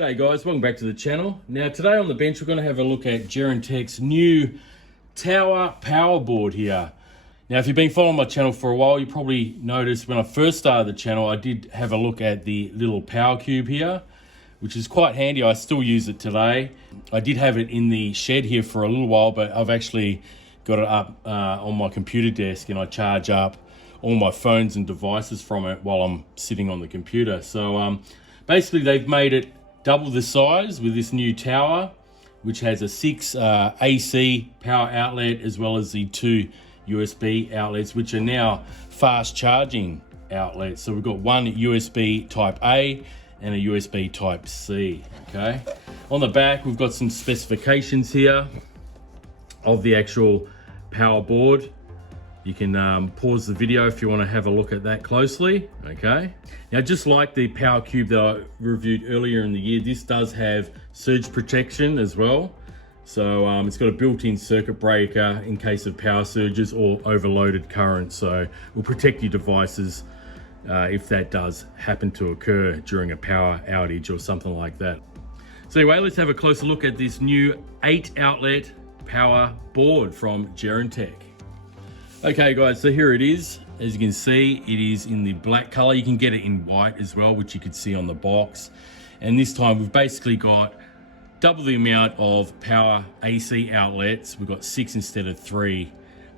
G'day guys, welcome back to the channel. Now today on the bench we're going to have a look at Gerintech's new tower power board here. Now if you've been following my channel for a while, you probably noticed when I first started the channel I did have a look at the little power cube here, which is quite handy. I still use it today. I did have it in the shed here for a little while, but I've actually got it up on my computer desk and I charge up all my phones and devices from it while I'm sitting on the computer. So basically they've made it double the size with this new tower, which has a 6 AC power outlet as well as the 2 USB outlets, which are now fast charging outlets. So we've got one USB type A and a USB type C. Okay, on the back we've got some specifications here of the actual power board. You can pause the video if you want to have a look at that closely. Okay, now just like the power cube that I reviewed earlier in the year, this does have surge protection as well. So it's got a built-in circuit breaker in case of power surges or overloaded current, so it will protect your devices if that does happen to occur during a power outage or something like that. So anyway, let's have a closer look at this new 8 outlet power board from Gerintech. Okay guys, so here it is. As you can see, it is in the black color. You can get it in white as well, which you could see on the box. And this time we've basically got double the amount of power AC outlets. We've got 6 instead of 3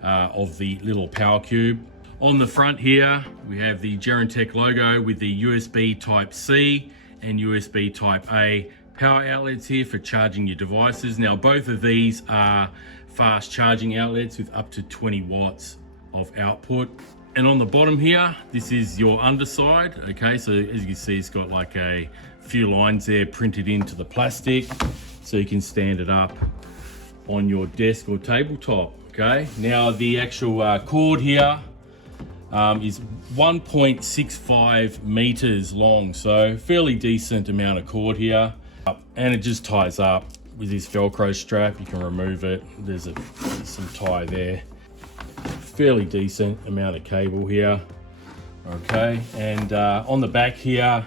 of the little power cube. On the front here, we have the Gerintech logo with the USB type C and USB type A power outlets here for charging your devices. Now both of these are fast charging outlets with up to 20 watts of output. And on the bottom here, this is your underside. Okay, so as you can see, it's got like a few lines there printed into the plastic, so you can stand it up on your desk or tabletop. Okay, now the actual cord here is 1.65 meters long, so fairly decent amount of cord here. And it just ties up with this Velcro strap. You can remove it. There's some tie there. Fairly decent amount of cable here. Okay, and on the back here,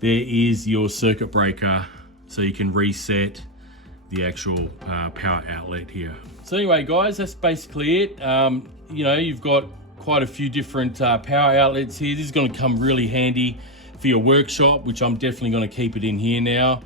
there is your circuit breaker, so you can reset the actual power outlet here. So anyway, guys, that's basically it. You know, you've got quite a few different power outlets here. This is going to come really handy for your workshop, which I'm definitely going to keep it in here now,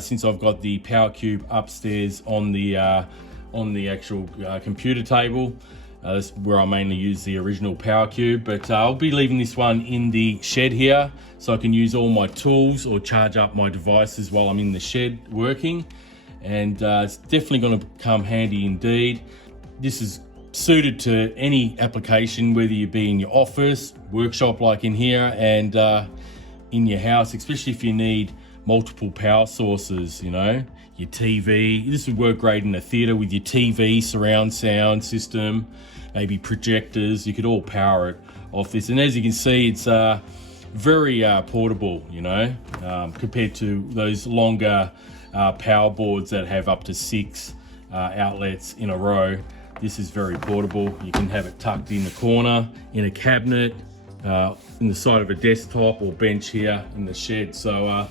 since I've got the power cube upstairs on the actual computer table. That's where I mainly use the original power cube, but I'll be leaving this one in the shed here so I can use all my tools or charge up my devices while I'm in the shed working. And it's definitely going to come handy indeed. This is suited to any application, whether you be in your office, workshop like in here, and in your house, especially if you need multiple power sources. You know, your TV, this would work great in a theater with your TV, surround sound system, maybe projectors. You could all power it off this, and as you can see, it's very portable, you know, compared to those longer power boards that have up to 6 outlets in a row. This is very portable. You can have it tucked in the corner, in a cabinet, in the side of a desktop or bench here in the shed. So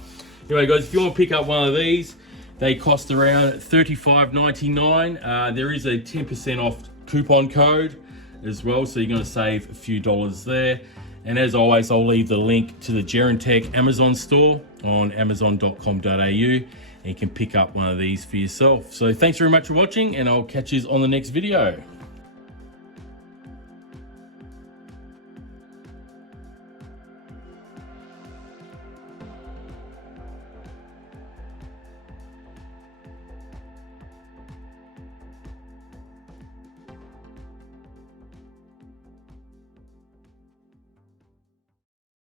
anyway guys, if you want to pick up one of these, they cost around $35.99. There is a 10% off coupon code as well, so you're going to save a few dollars there. And as always, I'll leave the link to the Gerintech Amazon store on amazon.com.au, and you can pick up one of these for yourself. So thanks very much for watching, and I'll catch you on the next video.